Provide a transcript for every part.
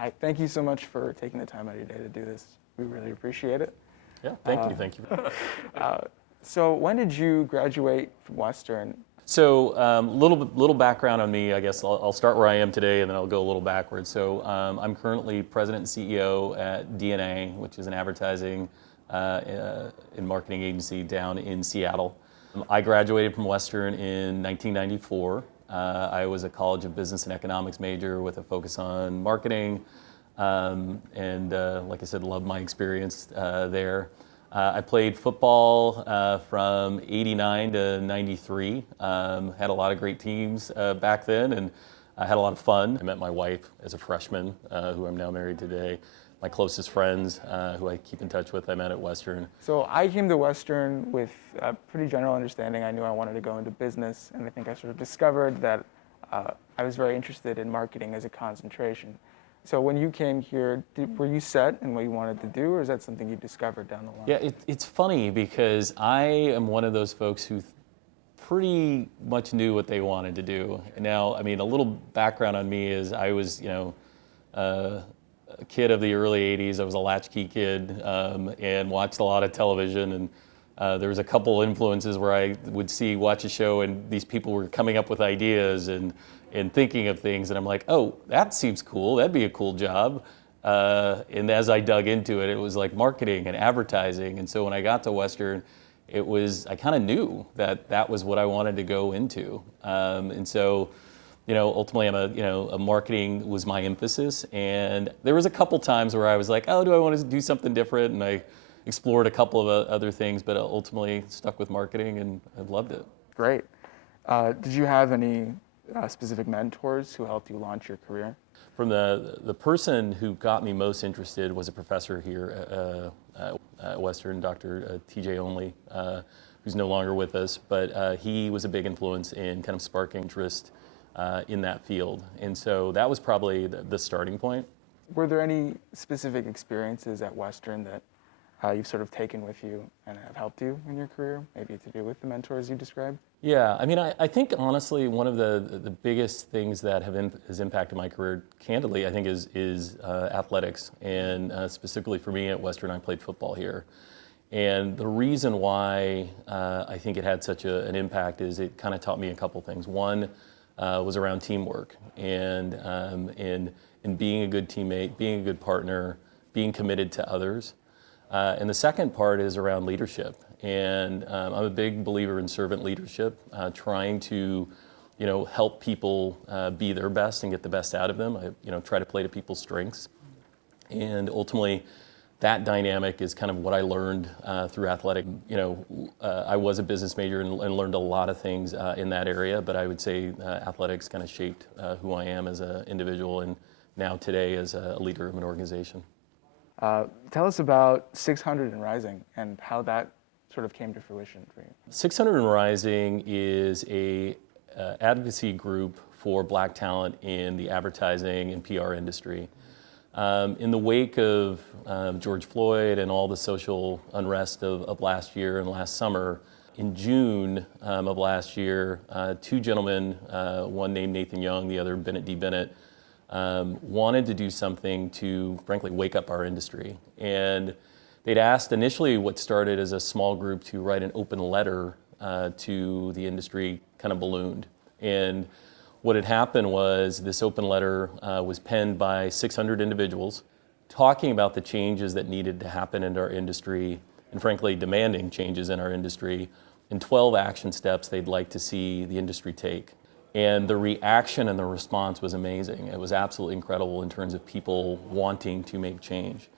Hi, thank you so much for taking the time out of your day to do this. We really appreciate it. Yeah, thank you. So when did you graduate from Western? So little background on me, I guess. I'll start where I am today, and then I'll go a little backwards. So I'm currently president and CEO at DNA, which is an advertising and marketing agency down in Seattle. I graduated from Western in 1994. I was a College of Business and Economics major with a focus on marketing, and like I said, loved my experience there. I played football from '89 to '93. Had a lot of great teams back then, and I had a lot of fun. I met my wife as a freshman, who I'm now married today. My closest friends, who I keep in touch with, I met at Western. So I came to Western with a pretty general understanding. I knew I wanted to go into business, and I think I sort of discovered that I was very interested in marketing as a concentration. So when you came here, were you set in what you wanted to do, or is that something you discovered down the line? Yeah, it's funny because I am one of those folks who pretty much knew what they wanted to do. Now, I mean, a little background on me is I was, a kid of the early '80s. I was a latchkey kid and watched a lot of television. And there was a couple influences where I would watch a show, and these people were coming up with ideas and thinking of things, and I'm like, oh, that seems cool. That'd be a cool job. And as I dug into it, it was like marketing and advertising. And so when I got to Western, I kind of knew that was what I wanted to go into. And so, ultimately, a marketing was my emphasis. And there was a couple times where I was like, oh, do I want to do something different? And I explored a couple of other things, but ultimately stuck with marketing, and I've loved it. Great. Did you have any specific mentors who helped you launch your career? From the person who got me most interested was a professor here at Western, Dr. TJ Only, who's no longer with us, but he was a big influence in kind of sparking interest in that field. And so that was probably the starting point. Were there any specific experiences at Western that you've sort of taken with you and have helped you in your career, maybe to do with the mentors you described? Yeah, I mean, I think honestly, one of the biggest things that has impacted my career, candidly, I think is athletics. And specifically for me at Western, I played football here. And the reason why I think it had such an impact is it kind of taught me a couple things. One was around teamwork and being a good teammate, being a good partner, being committed to others. And the second part is around leadership. And I'm a big believer in servant leadership, trying to, help people be their best and get the best out of them. I, try to play to people's strengths. And ultimately, that dynamic is kind of what I learned through athletic. I was a business major and learned a lot of things in that area, but I would say athletics kind of shaped who I am as an individual and now today as a leader of an organization. Tell us about 600 and Rising and how that sort of came to fruition for you. 600 and Rising is a advocacy group for Black talent in the advertising and PR industry. In the wake of George Floyd and all the social unrest of last year and last summer, in June of last year, two gentlemen, one named Nathan Young, the other Bennett D. Bennett, wanted to do something to, frankly, wake up our industry. And they'd asked initially what started as a small group to write an open letter to the industry, kind of ballooned. And what had happened was this open letter was penned by 600 individuals talking about the changes that needed to happen in our industry and, frankly, demanding changes in our industry and 12 action steps they'd like to see the industry take. And the reaction and the response was amazing. It was absolutely incredible in terms of people wanting to make change.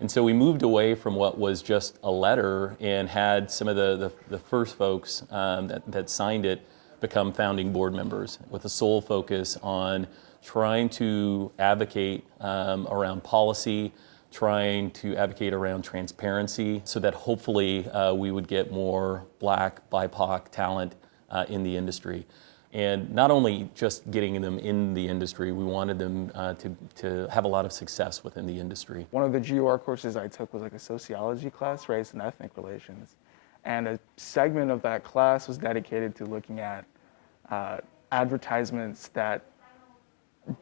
And so we moved away from what was just a letter and had some of the first folks that signed it become founding board members with a sole focus on trying to advocate around policy, trying to advocate around transparency so that hopefully we would get more Black, BIPOC talent in the industry. And not only just getting them in the industry, we wanted them to have a lot of success within the industry. One of the GUR courses I took was like a sociology class, race and ethnic relations. And a segment of that class was dedicated to looking at advertisements that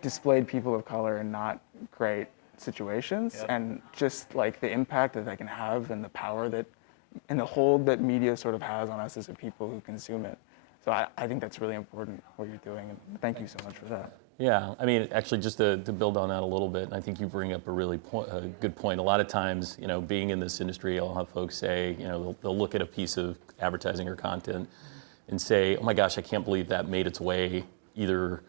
displayed people of color and not great situations, and just like the impact that they can have and the power that and the hold that media sort of has on us as a people who consume it. So I think that's really important what you're doing, and thank you so much for that. Yeah, I mean, actually, just to build on that a little bit, I think you bring up a really good point. A lot of times, being in this industry, I'll have folks say, they'll look at a piece of advertising or content and say, oh my gosh, I can't believe that made its way either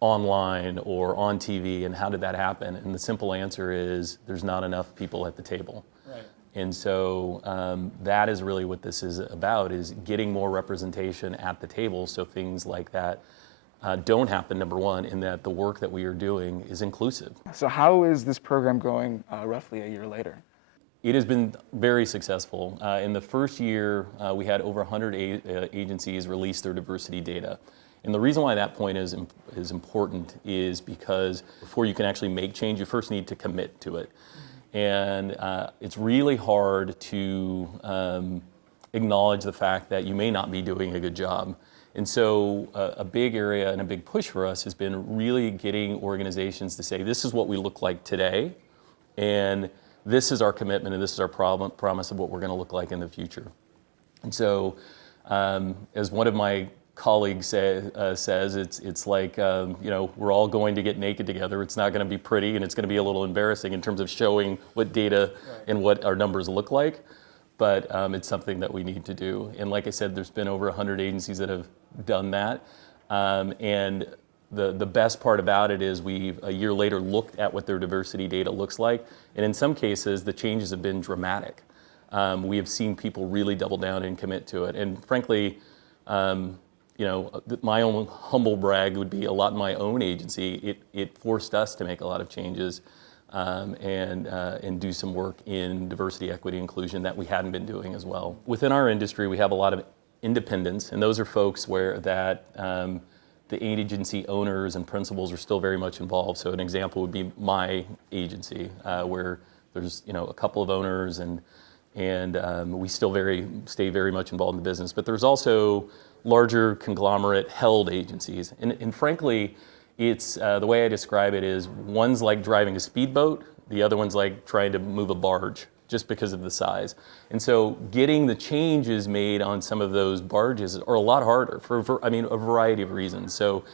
online or on TV, and how did that happen? And the simple answer is there's not enough people at the table. Right. And so that is really what this is about, is getting more representation at the table so things like that don't happen, number one, in that the work that we are doing is inclusive. So how is this program going roughly a year later? It has been very successful. In the first year, we had over 100 agencies release their diversity data. And the reason why that point is important is because before you can actually make change, you first need to commit to it. And it's really hard to acknowledge the fact that you may not be doing a good job. And so a big area and a big push for us has been really getting organizations to say, this is what we look like today, and this is our commitment, and this is our promise of what we're going to look like in the future. And so as one of my colleagues says, it's like, we're all going to get naked together. It's not going to be pretty, and it's going to be a little embarrassing in terms of showing what data and what our numbers look like. But it's something that we need to do. And like I said, there's been over 100 agencies that have done that. And the best part about it is we've, a year later, looked at what their diversity data looks like. And in some cases, the changes have been dramatic. We have seen people really double down and commit to it. And frankly, my own humble brag would be a lot in my own agency. It forced us to make a lot of changes and do some work in diversity, equity, inclusion that we hadn't been doing as well. Within our industry, we have a lot of independents, and those are folks where the agency owners and principals are still very much involved. So an example would be my agency, where there's a couple of owners, and we still stay very much involved in the business. But there's also larger conglomerate held agencies, and frankly, it's the way I describe it is one's like driving a speedboat, the other one's like trying to move a barge, just because of the size. And so getting the changes made on some of those barges are a lot harder for a variety of reasons. So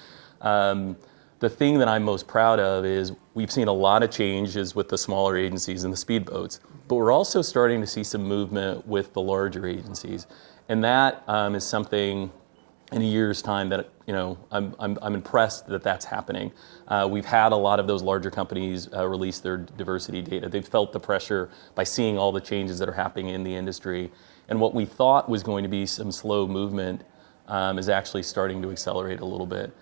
the thing that I'm most proud of is we've seen a lot of changes with the smaller agencies and the speedboats, but we're also starting to see some movement with the larger agencies. And that is something in a year's time that I'm impressed that that's happening. We've had a lot of those larger companies release their diversity data. They've felt the pressure by seeing all the changes that are happening in the industry. And what we thought was going to be some slow movement is actually starting to accelerate a little bit.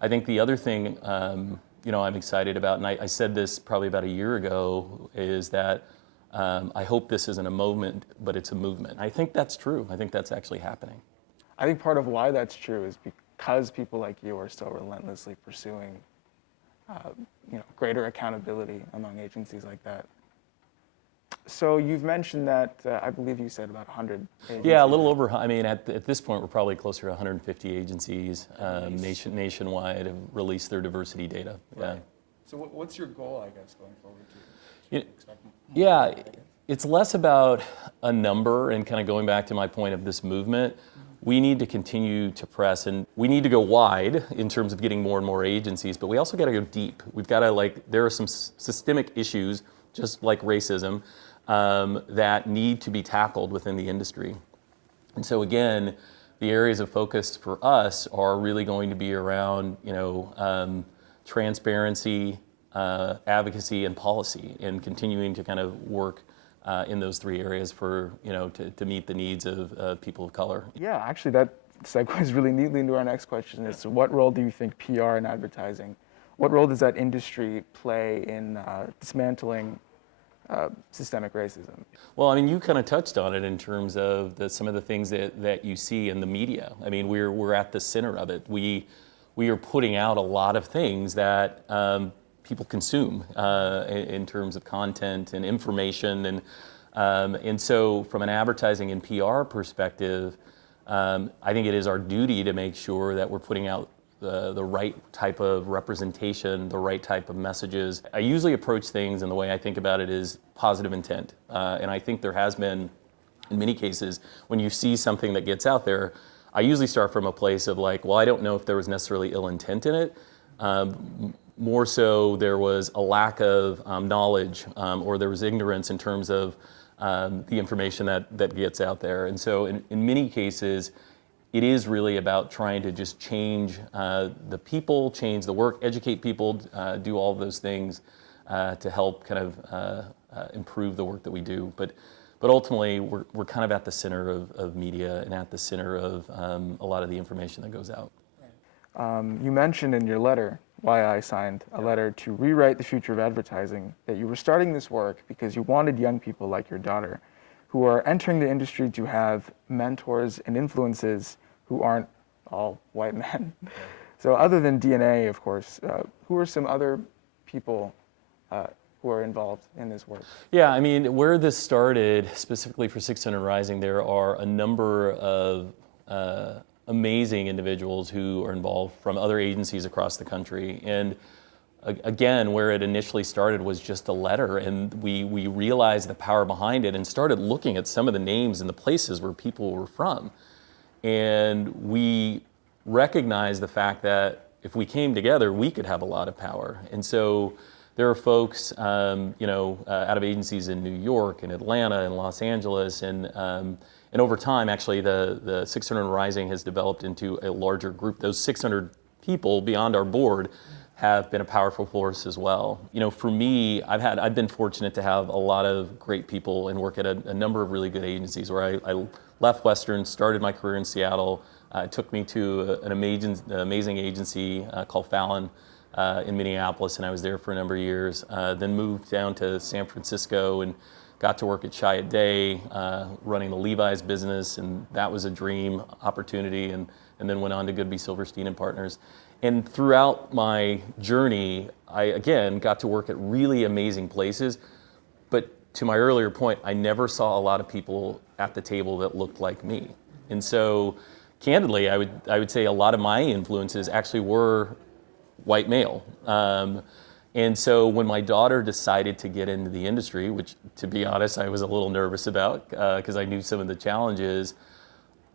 I think the other thing I'm excited about, and I said this probably about a year ago, is that I hope this isn't a moment, but it's a movement. I think that's true. I think that's actually happening. I think part of why that's true is because people like you are so relentlessly pursuing greater accountability among agencies like that. So you've mentioned that, I believe you said about 100 agencies. Yeah, a little over. I mean, at this point, we're probably closer to 150 agencies nationwide have released their diversity data. Right. Yeah. So what's your goal, I guess, going forward? Yeah, it's less about a number and kind of going back to my point of this movement. We need to continue to press, and we need to go wide in terms of getting more and more agencies, but we also got to go deep. We've got to, there are some systemic issues, just like racism, that need to be tackled within the industry. And so again, the areas of focus for us are really going to be around, transparency, advocacy, and policy, and continuing to kind of work in those three areas for, to meet the needs of people of color. Yeah, actually that segues really neatly into our next question is, what role do you think PR and advertising, what role does that industry play in dismantling systemic racism? Well, I mean, you kind of touched on it in terms of some of the things that you see in the media. I mean, we're at the center of it. We are putting out a lot of things that people consume in terms of content and information, and so from an advertising and PR perspective, I think it is our duty to make sure that we're putting out the right type of representation, the right type of messages. I usually approach things, and the way I think about it is positive intent. And I think there has been, in many cases, when you see something that gets out there, I usually start from a place of like, well, I don't know if there was necessarily ill intent in it. More so, there was a lack of knowledge, or there was ignorance in terms of the information that gets out there. And so in many cases, it is really about trying to just change the people, change the work, educate people, do all of those things to help kind of improve the work that we do. But ultimately, we're kind of at the center of media and at the center of a lot of the information that goes out. You mentioned in your letter, why I signed a letter to rewrite the future of advertising, that you were starting this work because you wanted young people like your daughter who are entering the industry to have mentors and influences who aren't all white men. So other than DNA, of course, who are some other people who are involved in this work? Yeah, I mean, where this started, specifically for 600 Rising, there are a number of amazing individuals who are involved from other agencies across the country. And again, where it initially started was just a letter, and we realized the power behind it and started looking at some of the names and the places where people were from. And we recognized the fact that if we came together, we could have a lot of power. And so there are folks, out of agencies in New York and Atlanta and Los Angeles, and over time, actually, the 600 Rising has developed into a larger group. Those 600 people beyond our board have been a powerful force as well. You know, for me, I've been fortunate to have a lot of great people and work at a number of really good agencies where I left Western, started my career in Seattle. It took me to an amazing agency called Fallon in Minneapolis, and I was there for a number of years. Then moved down to San Francisco and got to work at Chiat Day, running the Levi's business, and that was a dream opportunity, and then went on to Goodby Silverstein and Partners. And throughout my journey, I, again, got to work at really amazing places, but to my earlier point, I never saw a lot of people at the table that looked like me. And so, candidly, I would say a lot of my influences actually were white male. And so when my daughter decided to get into the industry, which, to be honest, I was a little nervous about because I knew some of the challenges,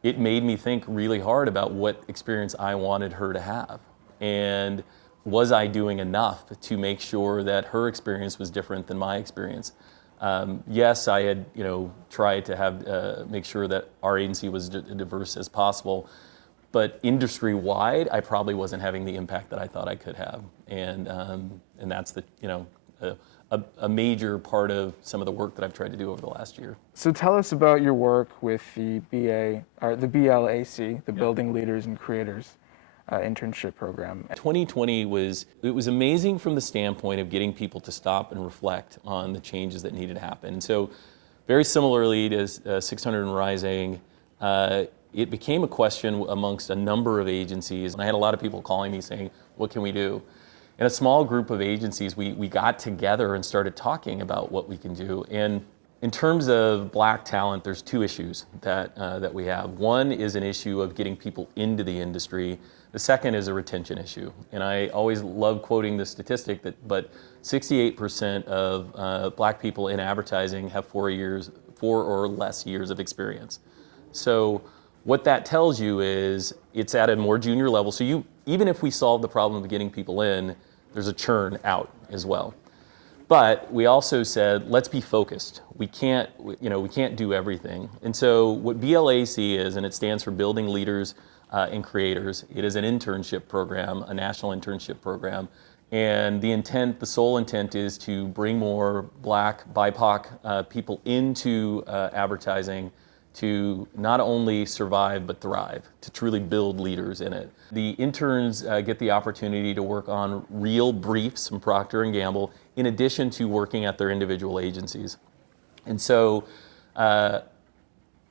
it made me think really hard about what experience I wanted her to have. And was I doing enough to make sure that her experience was different than my experience? Yes, I had tried to have make sure that our agency was diverse as possible, but industry-wide, I probably wasn't having the impact that I thought I could have, and that's a major part of some of the work that I've tried to do over the last year. So tell us about your work with the BLAC, the Building Leaders and Creators internship program. 2020 was amazing from the standpoint of getting people to stop and reflect on the changes that needed to happen. And so, very similarly to 600 and Rising, it became a question amongst a number of agencies. And I had a lot of people calling me saying, what can we do? In a small group of agencies, we got together and started talking about what we can do. And in terms of black talent, there's two issues that we have. One is an issue of getting people into the industry. The second is a retention issue. And I always love quoting the statistic but 68% of black people in advertising have 4 or less years of experience. So what that tells you is it's at a more junior level. So even if we solve the problem of getting people in, there's a churn out as well. But we also said, let's be focused. We can't do everything. And so what BLAC is, and it stands for Building Leaders and Creators, it is an internship program, a national internship program. And the sole intent is to bring more Black, BIPOC people into advertising to not only survive but thrive, to truly build leaders in it. The interns get the opportunity to work on real briefs from Procter & Gamble in addition to working at their individual agencies. And so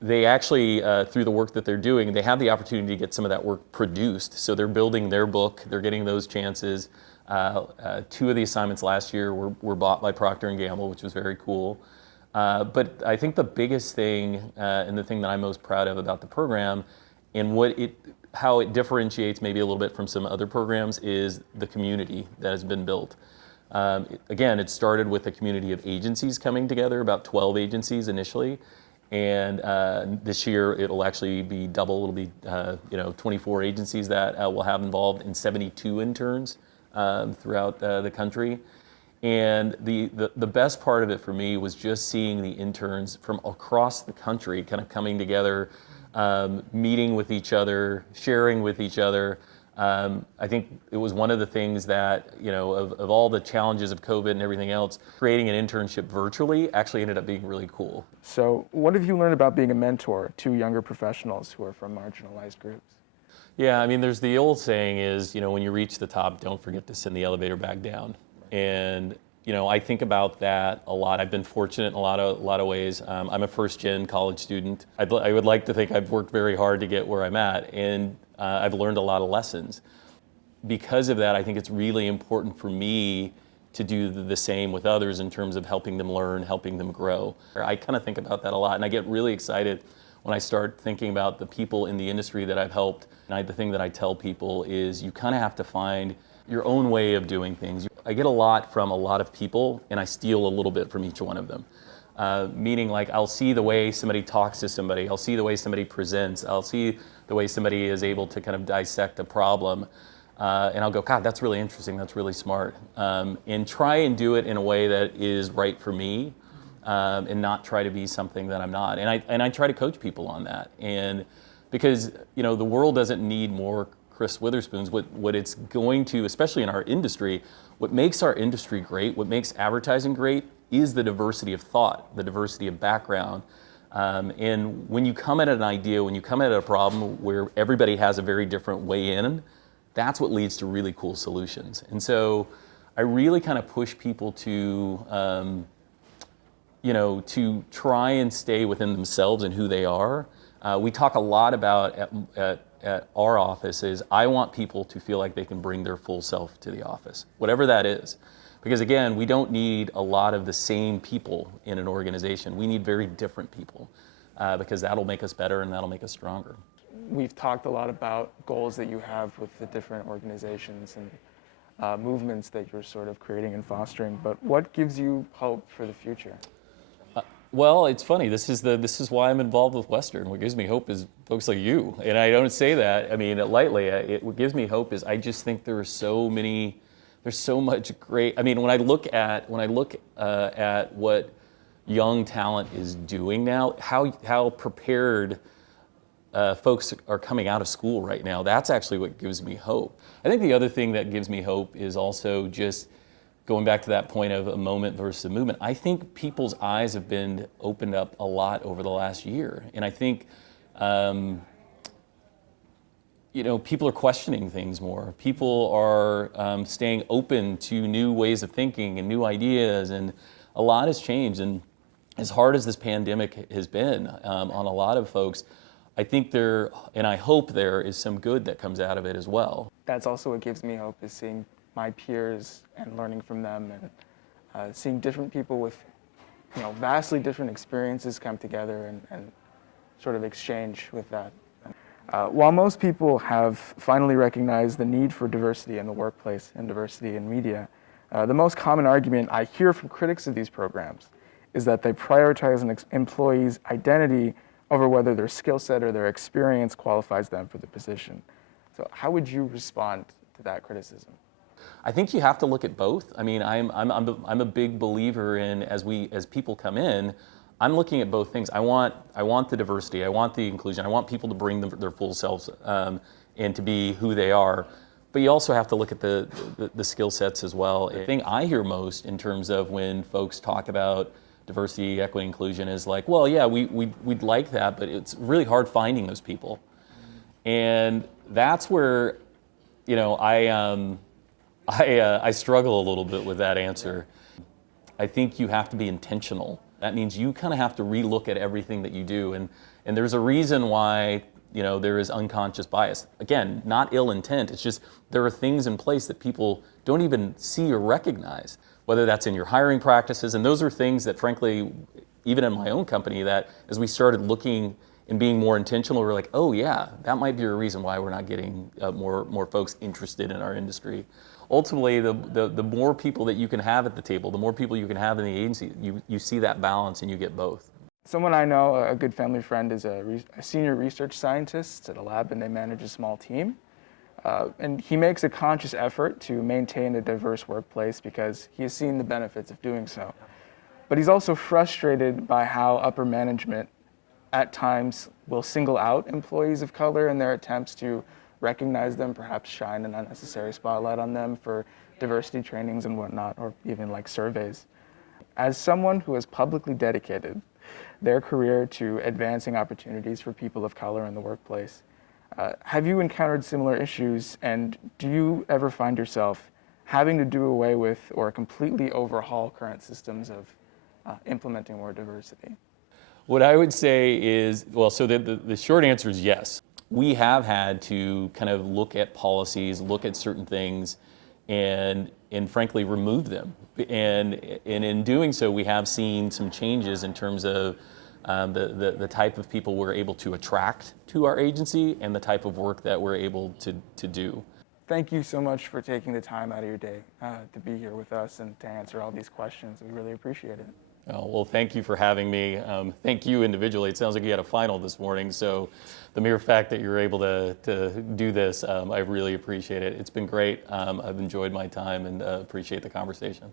they actually, through the work that they're doing, they have the opportunity to get some of that work produced. So they're building their book, they're getting those chances. 2 of the assignments last year were bought by Procter & Gamble, which was very cool. But I think the biggest thing, and the thing that I'm most proud of about the program, and how it differentiates maybe a little bit from some other programs is the community that has been built. Again, it started with a community of agencies coming together, about 12 agencies initially, and this year it'll actually be double. It'll be 24 agencies that we'll have involved and 72 interns throughout the country. And the best part of it for me was just seeing the interns from across the country kind of coming together, meeting with each other, sharing with each other. I think it was one of the things that, of all the challenges of COVID and everything else, creating an internship virtually actually ended up being really cool. So what have you learned about being a mentor to younger professionals who are from marginalized groups? Yeah, I mean, there's the old saying is, when you reach the top, don't forget to send the elevator back down. And, I think about that a lot. I've been fortunate in a lot of ways. I'm a first-gen college student. I would like to think I've worked very hard to get where I'm at, and I've learned a lot of lessons. Because of that, I think it's really important for me to do the same with others in terms of helping them learn, helping them grow. I kind of think about that a lot, and I get really excited when I start thinking about the people in the industry that I've helped. And the thing that I tell people is you kind of have to find your own way of doing things. I get a lot from a lot of people, and I steal a little bit from each one of them. Meaning, like, I'll see the way somebody talks to somebody, I'll see the way somebody presents, I'll see the way somebody is able to kind of dissect a problem, and I'll go, God, that's really interesting, that's really smart. And try and do it in a way that is right for me, and not try to be something that I'm not. And I try to coach people on that. And because, the world doesn't need more Chris Witherspoons. What it's going to, especially in our industry, what makes our industry great, what makes advertising great, is the diversity of thought, the diversity of background. And when you come at an idea, when you come at a problem where everybody has a very different way in, that's what leads to really cool solutions. And so I really kind of push people to, to try and stay within themselves and who they are. We talk a lot about at our office is I want people to feel like they can bring their full self to the office, whatever that is. Because again, we don't need a lot of the same people in an organization. We need very different people because that'll make us better and that'll make us stronger. We've talked a lot about goals that you have with the different organizations and movements that you're sort of creating and fostering, but what gives you hope for the future? Well, it's funny. This is why I'm involved with Western. What gives me hope is folks like you, and I don't say that, lightly. What gives me hope is I just think there's so much great. I mean, when I look at what young talent is doing now, how prepared folks are coming out of school right now. That's actually what gives me hope. I think the other thing that gives me hope is also just going back to that point of a moment versus a movement. I think people's eyes have been opened up a lot over the last year. And I think, people are questioning things more. People are staying open to new ways of thinking and new ideas, and a lot has changed. And as hard as this pandemic has been on a lot of folks, I think and I hope there is some good that comes out of it as well. That's also what gives me hope, is seeing my peers and learning from them, and seeing different people with vastly different experiences come together and sort of exchange with that. While most people have finally recognized the need for diversity in the workplace and diversity in media, the most common argument I hear from critics of these programs is that they prioritize an employee's identity over whether their skill set or their experience qualifies them for the position. So how would you respond to that criticism? I think you have to look at both. I mean, I'm a big believer in as people come in, I'm looking at both things. I want the diversity, I want the inclusion, I want people to bring their full selves and to be who they are. But you also have to look at the skill sets as well. The thing I hear most in terms of when folks talk about diversity, equity, inclusion is like, well, yeah, we'd like that, but it's really hard finding those people. And that's where, I struggle a little bit with that answer. I think you have to be intentional. That means you kind of have to relook at everything that you do. And there's a reason why, there is unconscious bias. Again, not ill intent. It's just there are things in place that people don't even see or recognize, whether that's in your hiring practices. And those are things that, frankly, even in my own company, that as we started looking and being more intentional, we're like, oh yeah, that might be a reason why we're not getting more folks interested in our industry. Ultimately, the more people that you can have at the table, the more people you can have in the agency, you see that balance and you get both. Someone I know, a good family friend, is a senior research scientist at a lab, and they manage a small team. And he makes a conscious effort to maintain a diverse workplace because he has seen the benefits of doing so. But he's also frustrated by how upper management at times will single out employees of color in their attempts to recognize them, perhaps shine an unnecessary spotlight on them for diversity trainings and whatnot, or even like surveys. As someone who has publicly dedicated their career to advancing opportunities for people of color in the workplace, have you encountered similar issues, and do you ever find yourself having to do away with or completely overhaul current systems of implementing more diversity? What I would say is, well, so the short answer is yes. We have had to kind of look at policies, look at certain things, and frankly remove them. And in doing so, we have seen some changes in terms of the type of people we're able to attract to our agency and the type of work that we're able to do. Thank you so much for taking the time out of your day to be here with us and to answer all these questions. We really appreciate it. Oh, well, thank you for having me. Thank you individually. It sounds like you had a final this morning, so the mere fact that you're able to do this, I really appreciate it. It's been great. I've enjoyed my time and appreciate the conversation.